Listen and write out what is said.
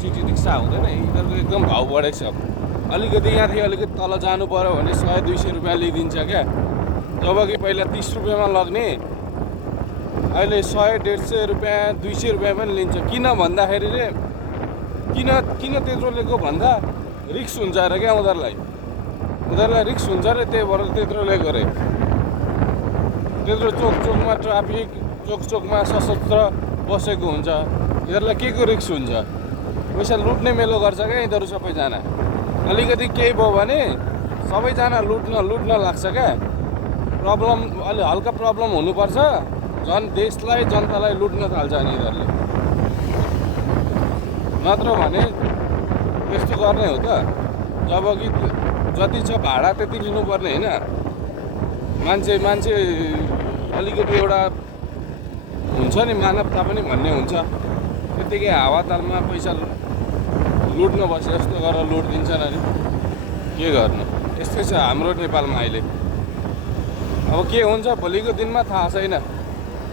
City रिक्सा हुँदैन, यिनीहरूको एकदम भाउ बढेको छ। अलिकति यहाँदेखि अलिकति तल जानु पऱ्यो भने 100-200 रुपियाँ लिइदिन्छ क्या। जब कि पहिला 30 रुपियाँमा लग्ने अहिले 100-150 रुपियाँ 200 रुपियाँ पनि लिन्छ। किन भन्दाखेरि रे किन त्यत्रो लिएको भन्दा रिक्स हुन्छ अरे क्या उनीहरूलाई रिक्स हुन्छ अरे, त्यही भएर त्यत्रो लिएको अरे। त्यत्रो चोकमा ट्राफिक, चोकमा सशस्त्र बसेको हुन्छ, यिनीहरूलाई के को रिक्स हुन्छ? पैसा लुट्ने मेलो गर्छ क्या यिनीहरू सबैजना। अलिकति केही भयो भने सबैजना लुट्न लाग्छ क्या। प्रब्लम अलि हल्का प्रब्लम हुनुपर्छ, झन् देशलाई जनतालाई लुट्न थाल्छ नि यिनीहरूले। नत्र भने त्यस्तो गर्ने हो त? जब कि जति छ भाडा त्यति लिनुपर्ने होइन। मान्छे अलिकति एउटा हुन्छ नि, मानवता पनि भन्ने हुन्छ। त्यतिकै हावातालमा पैसा लुट्न बसे जस्तो गरेर लुटिदिन्छन् अनि के गर्नु। यस्तै छ हाम्रो नेपालमा अहिले। अब के हुन्छ भोलिको दिनमा थाहा छैन।